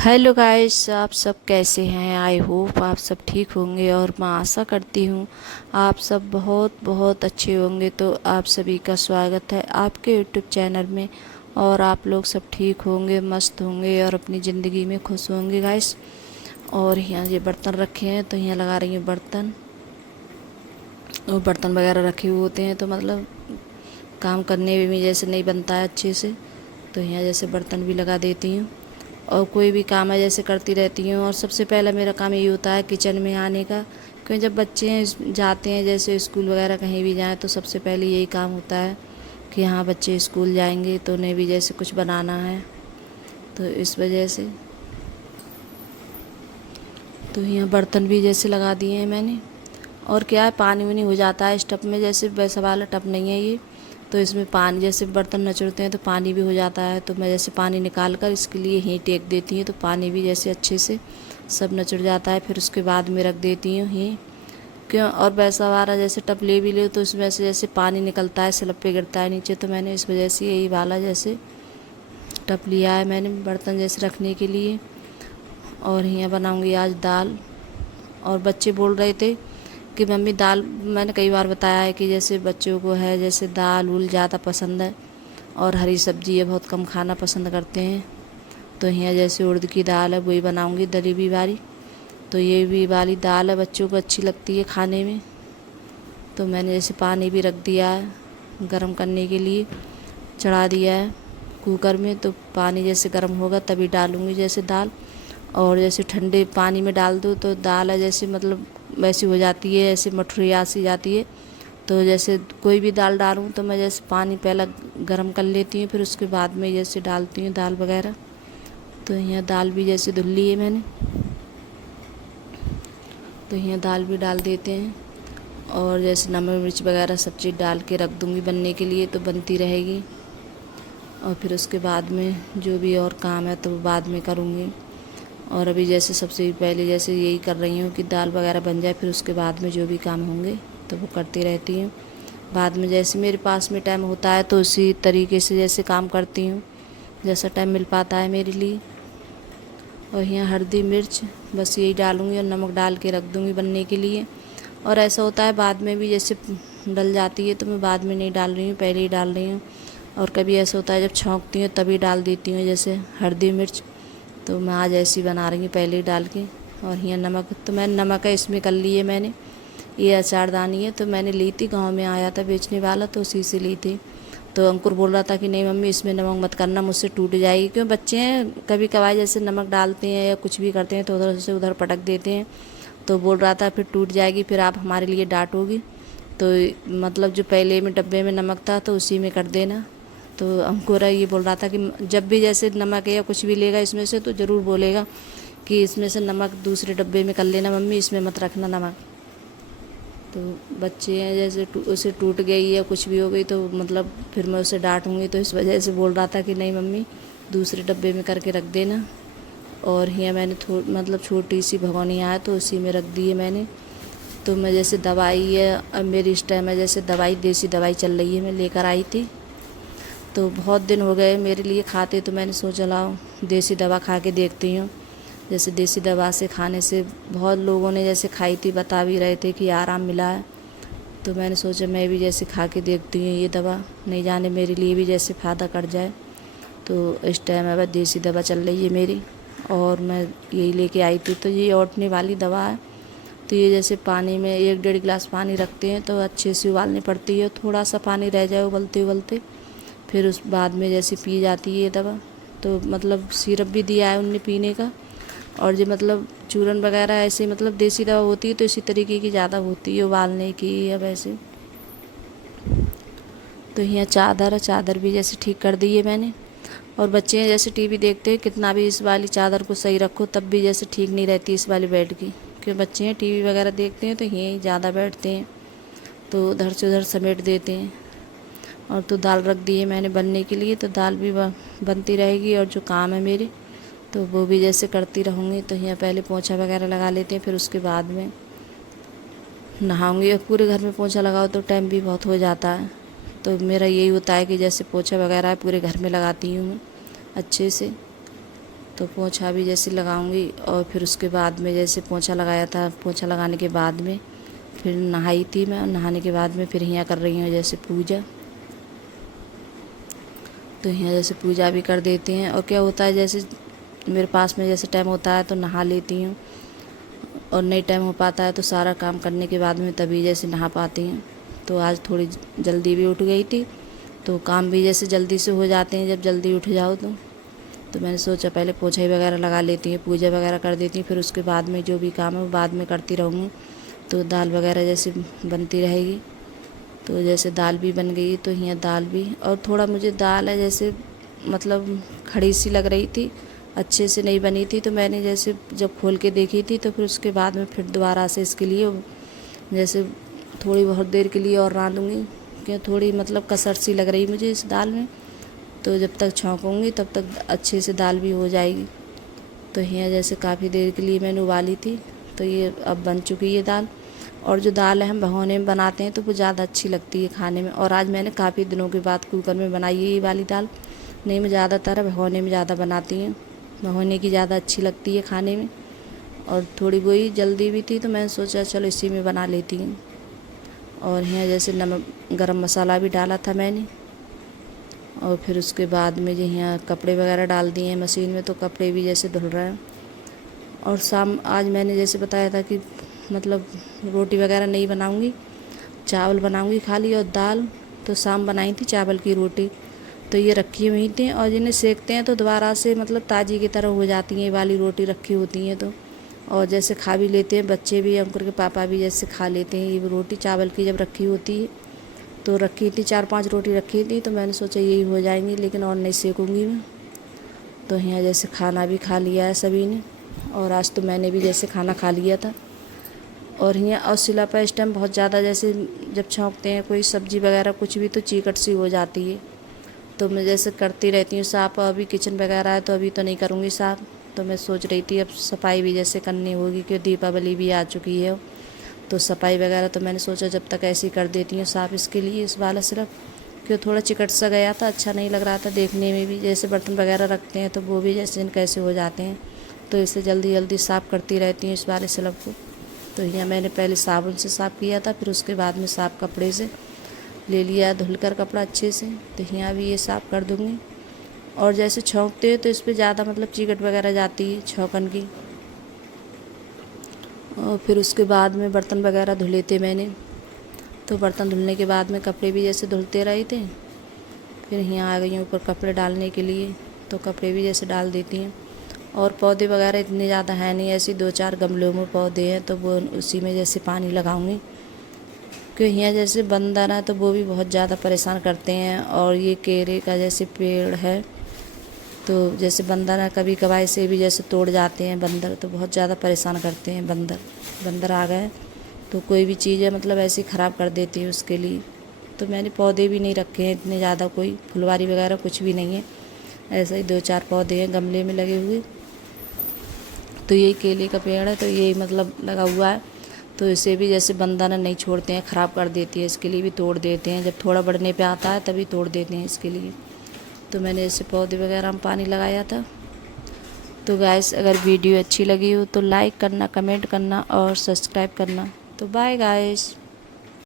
Hello guys, आप सब कैसे हैं। आई होप आप सब ठीक होंगे और मैं आशा करती हूँ आप सब बहुत बहुत अच्छे होंगे। तो आप सभी का स्वागत है आपके यूट्यूब चैनल में। और आप लोग सब ठीक होंगे, मस्त होंगे और अपनी ज़िंदगी में खुश होंगे गाइस। और यहाँ ये बर्तन रखे हैं तो यहाँ लगा रही हूँ बर्तन। और बर्तन वगैरह रखे हुए होते हैं तो मतलब काम करने में भी जैसे नहीं बनता है अच्छे से, तो यहाँ जैसे बर्तन भी लगा देती हूँ। और कोई भी काम है जैसे करती रहती हूँ। और सबसे पहला मेरा काम यही होता है किचन में आने का, क्योंकि जब बच्चे जाते हैं जैसे स्कूल वगैरह कहीं भी जाएँ तो सबसे पहले यही काम होता है कि हाँ बच्चे स्कूल जाएंगे तो उन्हें भी जैसे कुछ बनाना है। तो इस वजह से तो यहाँ बर्तन भी जैसे लगा दिए हैं मैंने। और क्या है, पानी वानी हो जाता है इस टब में, जैसे वैसा वाला टब नहीं है ये, तो इसमें पानी जैसे बर्तन नचुड़ते हैं तो पानी भी हो जाता है। तो मैं जैसे पानी निकाल कर इसके लिए यहीं टेक देती हूँ तो पानी भी जैसे अच्छे से सब नचुड़ जाता है। फिर उसके बाद में रख देती हूँ यहीं, क्यों। और वैसा वाला जैसे टब ले भी ले तो उसमें से जैसे पानी निकलता है, स्लैब पे गिरता है नीचे, तो मैंने इस वजह से यही वाला जैसे टब लिया है मैंने बर्तन जैसे रखने के लिए। और यहाँ बनाऊँगी आज दाल। और बच्चे बोल रहे थे कि मम्मी दाल, मैंने कई बार बताया है कि जैसे बच्चों को है जैसे दाल उल ज़्यादा पसंद है और हरी सब्ज़ी ये बहुत कम खाना पसंद करते हैं। तो यहाँ जैसे उड़द की दाल है वही बनाऊँगी, दरी वाली। तो ये भी वाली दाल है, बच्चों को अच्छी लगती है खाने में। तो मैंने जैसे पानी भी रख दिया है गरम करने के लिए, चढ़ा दिया है कुकर में। तो पानी जैसे गर्म होगा तभी डालूँगी जैसे दाल। और जैसे ठंडे पानी में डाल दो तो दाल है जैसे मतलब वैसी हो जाती है, ऐसे मठरिया सी जाती है। तो जैसे कोई भी दाल डालूँ तो मैं जैसे पानी पहला गरम कर लेती हूँ, फिर उसके बाद में जैसे डालती हूँ दाल वगैरह। तो यहाँ दाल भी जैसे धुल ली है मैंने, तो यहाँ दाल भी डाल देते हैं। और जैसे नमक मिर्च वगैरह सब चीज़ डाल के रख दूँगी बनने के लिए, तो बनती रहेगी। और फिर उसके बाद में जो भी और काम है तो बाद में करूँगी। और अभी जैसे सबसे पहले जैसे यही कर रही हूँ कि दाल वगैरह बन जाए, फिर उसके बाद में जो भी काम होंगे तो वो करती रहती हूँ। बाद में जैसे मेरे पास में टाइम होता है तो उसी तरीके से जैसे काम करती हूँ, जैसा टाइम मिल पाता है मेरे लिए। और यहाँ हल्दी मिर्च बस यही डालूँगी और नमक डाल के रख दूँगी बनने के लिए। और ऐसा होता है बाद में भी जैसे डल जाती है तो मैं बाद में नहीं डाल रही हूँ, पहले ही डाल रही हूँ। और कभी ऐसा होता है जब छौंकती हूँ तभी डाल देती हूँ जैसे हल्दी मिर्च। तो मैं आज ऐसी बना रही हूँ पहले ही डाल के। और यहाँ नमक, तो मैंने नमक है इसमें कर लिए मैंने। ये अचारदानी है तो मैंने ली थी, गांव में आया था बेचने वाला तो उसी से ली थी। तो अंकुर बोल रहा था कि नहीं मम्मी इसमें नमक मत करना, मुझसे टूट जाएगी, क्यों बच्चे हैं कभी कभार जैसे नमक डालते हैं या कुछ भी करते हैं तो उधर से उधर पटक देते हैं। तो बोल रहा था फिर टूट जाएगी, फिर आप हमारे लिए डांटोगी। तो मतलब जो पहले में डब्बे में नमक था तो उसी में कर देना। तो अंकुर ये बोल रहा था कि जब भी जैसे नमक या कुछ भी लेगा इसमें से तो ज़रूर बोलेगा कि इसमें से नमक दूसरे डब्बे में कर लेना मम्मी, इसमें मत रखना नमक। तो बच्चे हैं जैसे उसे टूट गई या कुछ भी हो गई तो मतलब फिर मैं उसे डांटूंगी, तो इस वजह से बोल रहा था कि नहीं मम्मी दूसरे डब्बे में करके रख देना। और यहाँ मैंने मतलब छोटी सी भगोनी है तो उसी में रख दी है मैंने। तो मैं जैसे दवाई है, अब मेरी इस टाइम में जैसे दवाई देसी दवाई चल रही है, मैं लेकर आई थी। तो बहुत दिन हो गए मेरे लिए खाते, तो मैंने सोचा लाओ देसी दवा खा के देखती हूँ। जैसे देसी दवा से खाने से बहुत लोगों ने जैसे खाई थी बता भी रहे थे कि आराम मिला है। तो मैंने सोचा मैं भी जैसे खा के देखती हूँ ये दवा, नहीं जाने मेरे लिए भी जैसे फ़ायदा कर जाए। तो इस टाइम अब देसी दवा चल रही है मेरी और मैं यही लेके आई थी। तो ये औंठने वाली दवा है। तो ये जैसे पानी में 1-1.5 गिलास पानी रखते हैं तो अच्छे से उबालनी पड़ती है, थोड़ा सा पानी रह जाए उबलते उबलते, फिर उस बाद में जैसे पी जाती है ये दवा। तो मतलब सिरप भी दिया है उनने पीने का। और जो मतलब चूरन वगैरह ऐसे मतलब देसी दवा होती है तो इसी तरीके की ज़्यादा होती है उबालने की या वैसे। तो यहाँ चादर है, चादर भी जैसे ठीक कर दी है मैंने। और बच्चे जैसे टीवी देखते हैं, कितना भी इस वाली चादर को सही रखो तब भी जैसे ठीक नहीं रहती इस वाली बेड की, क्योंकि बच्चे हैं टीवी वगैरह देखते हैं तो यहीं ज़्यादा बैठते हैं तो उधर से उधर समेट देते हैं। और तो दाल रख दी है मैंने बनने के लिए, तो दाल भी बनती रहेगी और जो काम है मेरे तो वो भी जैसे करती रहूँगी। तो यहाँ पहले पोंछा वगैरह लगा लेते हैं, फिर उसके बाद में नहाऊँगी। और पूरे घर में पोंछा लगाओ तो टाइम भी बहुत हो जाता है। तो मेरा यही होता है कि जैसे पोंछा वगैरह पूरे घर में लगाती हूँ मैं अच्छे से। तो पोंछा भी जैसे लगाऊंगी। और फिर उसके बाद में जैसे पोंछा लगाया था, पोंछा लगाने के बाद में फिर नहाई थी मैं, और नहाने के बाद में फिर यहाँ कर रही हूँ जैसे पूजा। तो यहाँ जैसे पूजा भी कर देते हैं। और क्या होता है, जैसे मेरे पास में जैसे टाइम होता है तो नहा लेती हूँ, और नहीं टाइम हो पाता है तो सारा काम करने के बाद में तभी जैसे नहा पाती हूँ। तो आज थोड़ी जल्दी भी उठ गई थी, तो काम भी जैसे जल्दी से हो जाते हैं जब जल्दी उठ जाओ तो मैंने सोचा पहले पोछा वगैरह लगा लेती हूँ, पूजा वगैरह कर देती हूँ, फिर उसके बाद में जो भी काम है वो बाद में करती रहूँगी। तो दाल वगैरह जैसे बनती रहेगी। तो जैसे दाल भी बन गई, तो यहाँ दाल भी, और थोड़ा मुझे दाल है जैसे मतलब खड़ी सी लग रही थी, अच्छे से नहीं बनी थी। तो मैंने जैसे जब खोल के देखी थी तो फिर उसके बाद में फिर दोबारा से इसके लिए जैसे थोड़ी बहुत देर के लिए और रांधूँगी, क्यों थोड़ी मतलब कसर सी लग रही मुझे इस दाल में। तो जब तक छौंकूँगी तब तक अच्छे से दाल भी हो जाएगी। तो यहाँ जैसे काफ़ी देर के लिए मैंने उबाली थी, तो ये अब बन चुकी है दाल। और जो दाल है हम भगोने में बनाते हैं तो वो ज़्यादा अच्छी लगती है खाने में। और आज मैंने काफ़ी दिनों के बाद कुकर में बनाई है ये वाली दाल। नहीं, मैं ज़्यादातर भगोने में ज़्यादा बनाती हूँ, भगोने की ज़्यादा अच्छी लगती है खाने में। और थोड़ी वही जल्दी भी थी तो मैंने सोचा चलो इसी में बना लेती हूँ। और यहाँ जैसे नमक गरम मसाला भी डाला था मैंने। और फिर उसके बाद में जो यहाँ कपड़े वगैरह डाल दिए हैं मशीन में, तो कपड़े भी जैसे धुल रहे हैं। और शाम आज मैंने जैसे बताया था कि मतलब रोटी वगैरह नहीं बनाऊंगी, चावल बनाऊंगी खाली और दाल। तो शाम बनाई थी चावल की रोटी, तो ये रखी हुई थी। और जिन्हें सेकते हैं तो दोबारा से मतलब ताज़ी की तरह हो जाती हैं ये वाली रोटी रखी होती हैं तो। और जैसे खा भी लेते हैं बच्चे भी, अंकुर के पापा भी जैसे खा लेते हैं ये रोटी चावल की जब रखी होती है। तो रखी थी 4-5 रोटी रखी थी, तो मैंने सोचा यही हो जाएंगी, लेकिन और नहीं सेकूँगी मैं। तो यहाँ जैसे खाना भी खा लिया है सभी ने, और आज तो मैंने भी जैसे खाना खा लिया था। और यहाँ और सिला पर इस टाइम बहुत ज़्यादा जैसे जब छौंकते हैं कोई सब्ज़ी वगैरह कुछ भी तो चीकट सी हो जाती है। तो मैं जैसे करती रहती हूँ साफ़। अभी किचन वगैरह है तो अभी तो नहीं करूँगी साफ़। तो मैं सोच रही थी अब सफाई भी जैसे करनी होगी, क्योंकि दीपावली भी आ चुकी है। तो सफाई वगैरह तो मैंने सोचा जब तक ऐसे ही कर देती हूँ साफ़ इसके लिए, इस वाला सिर्फ क्यों थोड़ा चिकट सा गया था, अच्छा नहीं लग रहा था देखने में भी। जैसे बर्तन वगैरह रखते हैं तो वो भी जैसे कैसे हो जाते हैं, तो इसे जल्दी जल्दी साफ़ करती रहती हूँ इस वाले स्लब को। तो यहाँ मैंने पहले साबुन से साफ़ किया था, फिर उसके बाद में साफ़ कपड़े से ले लिया धुलकर कपड़ा अच्छे से। तो यहाँ भी ये साफ़ कर दूँगी। और जैसे छौंकते हैं तो इस पर ज़्यादा मतलब चिकट वगैरह जाती है छौंकन की। और फिर उसके बाद में बर्तन वगैरह धुले थे मैंने। तो बर्तन धुलने के बाद में कपड़े भी जैसे धुलते रहे थे। फिर यहाँ आ गई हूँ ऊपर कपड़े डालने के लिए, तो कपड़े भी जैसे डाल देती हैं। और पौधे वगैरह इतने ज़्यादा है नहीं, ऐसे 2-4 गमलों में पौधे हैं, तो वो उसी में जैसे पानी लगाऊंगी। क्योंकि यहाँ जैसे बंदर है तो वो भी बहुत ज़्यादा परेशान करते हैं। और ये केले का जैसे पेड़ है, तो जैसे बंदर है कभी कभार से भी जैसे तोड़ जाते हैं बंदर, तो बहुत ज़्यादा परेशान करते हैं बंदर आ गए तो कोई भी चीज़ है मतलब ऐसे ही ख़राब कर देती है उसके लिए। तो मैंने पौधे भी नहीं रखे हैं इतने ज़्यादा, कोई फुलवारी वगैरह कुछ भी नहीं है, ऐसे ही 2-4 पौधे हैं गमले में लगे हुए। तो यही केले का पेड़ है, तो यही मतलब लगा हुआ है। तो इसे भी जैसे बंदर नहीं छोड़ते हैं, ख़राब कर देती है, इसके लिए भी तोड़ देते हैं। जब थोड़ा बढ़ने पे आता है तभी तोड़ देते हैं इसके लिए। तो मैंने ऐसे पौधे वगैरह में पानी लगाया था। तो गाइस अगर वीडियो अच्छी लगी हो तो लाइक करना, कमेंट करना और सब्सक्राइब करना। तो बाय गाइस।